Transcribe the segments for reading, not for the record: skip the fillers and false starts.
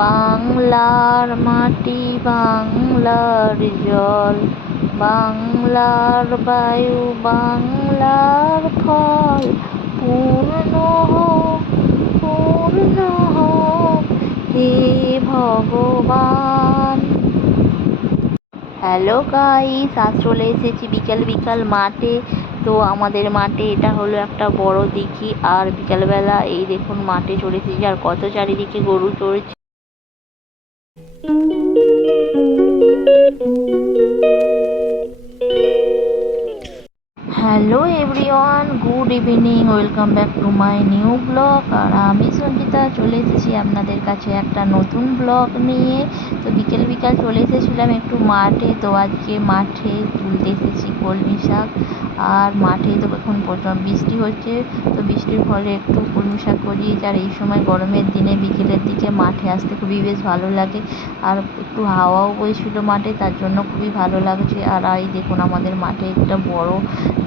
বাংলার মাটি, বাংলার জল, বাংলার বায়ু, বাংলার ফল, পূর্ণ হোক, পূর্ণ হোক হে ভগবান। হ্যালো গাইস, আজ চলে এসেছি বিকাল বিকাল মাঠে। তো আমাদের মাঠে এটা হলো একটা বড় দিঘি, আর বিকালবেলা এই দেখুন মাঠে চলে এসেছি, আর কত চারিদিকে গরু চড়ছে। Hello everyone, good evening, welcome back to my new blog. আর আমি সঞ্জিতা চলে এসেছি আপনাদের কাছে একটা নতুন ব্লগ নিয়ে। তো বিকেল বিকাল চলে এসেছিলাম একটু মাঠে। তো আজকে মাঠে তুলতে এসেছি কলমি শাক। আর মাঠে তো এখন প্রচণ্ড বৃষ্টি হচ্ছে, তো বৃষ্টির ফলে একটু কলমি শাক গজিয়েছে। আর এই সময় গরমের দিনে বিকেলের দিকে মাঠে আসতে খুবই বেশ ভালো লাগে, আর একটু হাওয়াও বইছিল মাঠে, তার জন্য খুবই ভালো লাগছে। আর এই দেখুন আমাদের মাঠে একটা বড়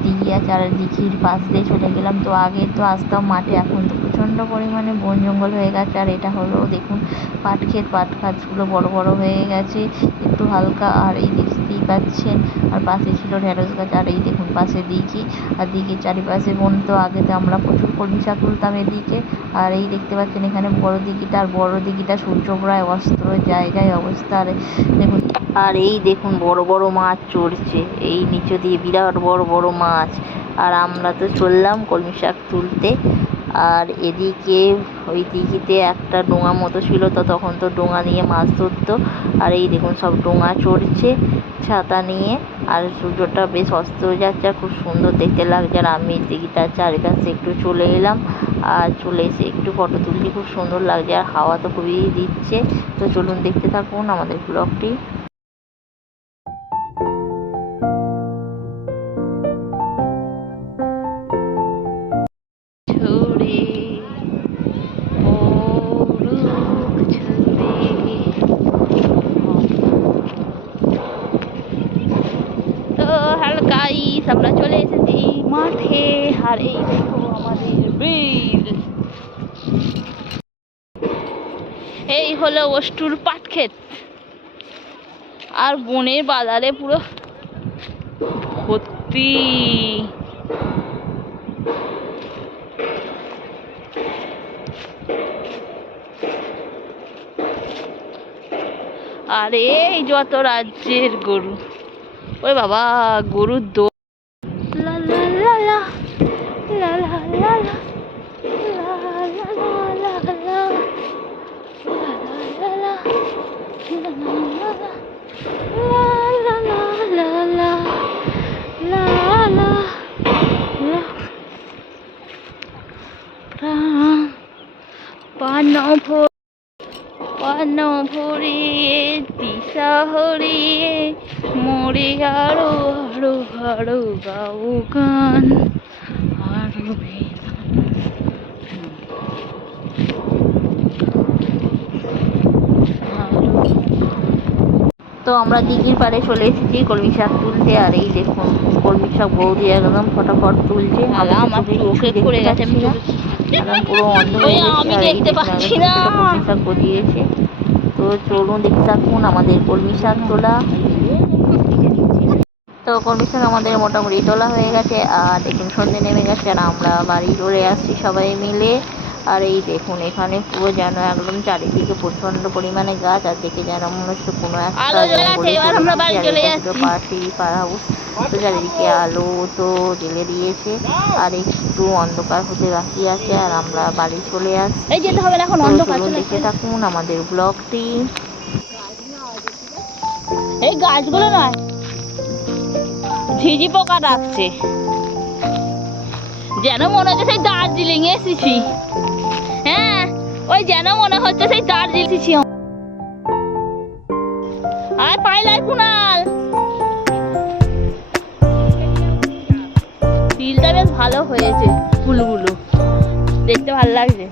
দিঘি আছে, আর দিঘির পাশ দিয়ে চলে গেলাম। তো আগে তো আসতাম মাঠে, এখন তো প্রচণ্ড পরিমাণে বন জঙ্গল হয়ে গেছে। আর এটা হলো দেখুন পাট ক্ষেত, পাট গাছগুলো বড় বড় হয়ে গেছে একটু হালকা। আর এই দেখতেই পাচ্ছেন, আর পাশে ছিল ঢেঁড়স গাছ। আর এই দেখুন পাশে দিঘি, আর দিঘির চারিপাশে বন। তো আগে তো আমরা প্রচুর কলমি শাক তুলতাম এদিকে। আর এই দেখতে পাচ্ছেন এখানে বড় দিঘিটা, আর বড় দিঘিটা সূর্য প্রায় অস্ত জায়গায় অবস্থা। আর দেখুন, আর এই দেখুন বড় বড় মাছ চড়ছে এই নিচে দিয়ে, বিরাট বড় বড় মাছ। আর আমরা তো চললাম কলমি শাক তুলতে। আর এদিকে ওই দিঘিতে একটা ডোঙা মতো ছিল, তো তখন তো ডোঙা নিয়ে মাছ ধরতো। আর এই দেখুন সব ডোঙা চড়ছে ছাতা নিয়ে। আর সূর্যটা বেশ অস্ত হয়ে যাচ্ছে, আর খুব সুন্দর দেখতে লাগছে। আর আমি দিঘিটার চারিপাশে একটু চলে এলাম, আর চলে এসে একটু ফটো তুলছি, খুব সুন্দর লাগছে। আর হাওয়া তো খুবই দিচ্ছে। তো চলুন দেখতে থাকুন আমাদের ব্লগটি। তো হ্যালো গাইস, আমরা চলে এসেছি মাঠে। আর এই দেখো আমাদের বিল, এই হলো ওস্টুর পাট ক্ষেত। আর বনের বাজারে পুরো ভর্তি। আর এই যত রাজ্যের গরু, ওই বাবা গরুর দো লা লা লা লা লা লা লা লা পান ভরিয়ে দিশা হরিয়ে মরে আরো আরো আরো গাও গান আরো। তো আমরা দিঘির পাড়ে চলে এসেছি কলমি শাক তুলতে। আর এই দেখুন কলমি শাক বৌদি একদম ফটাফট তুলছে। আমার চোখে পড়ে গেছে, পুরো অন্ধ হয়ে গেছে। আর এই দেখুন কলমি শাক গজিয়েছে। তো চলুন দেখতে থাকুন আমাদের কলমি শাক তোলা। তো কলমি শাক আমাদের মোটামুটি তোলা হয়ে গেছে। আর দেখুন সন্ধে নেমে গেছে, আর আমরা বাড়ি চলে আসছি সবাই মিলে। আর এই দেখুন এখানে পুরো যেন একদম চারিদিকে প্রচন্ড পরিমাণে গাছ, আর দেখে যেন মনে হচ্ছে কোনো একটা পার্টি পাড়া হাউস। তো চারিদিকে আলো তো জ্বেলে দিয়েছে, আর একটু অন্ধকার হতে বাকি আছে। আর আমরা বাড়ি চলে আসছি। দেখে থাকুন আমাদের ব্লগটি। এই গাছগুলো নয়, ঝিঝি পোকা ডাকছে, যেন মনে হচ্ছে সেই দার্জিলিং এসেছি। হ্যাঁ, ওই যেন মনে হচ্ছে সেই দার্জিলিং এসেছি। আর পাইলাই কুনাল, ফিলটা বেশ ভালো হয়েছে, ফুলগুলো দেখতে ভালো লাগছে।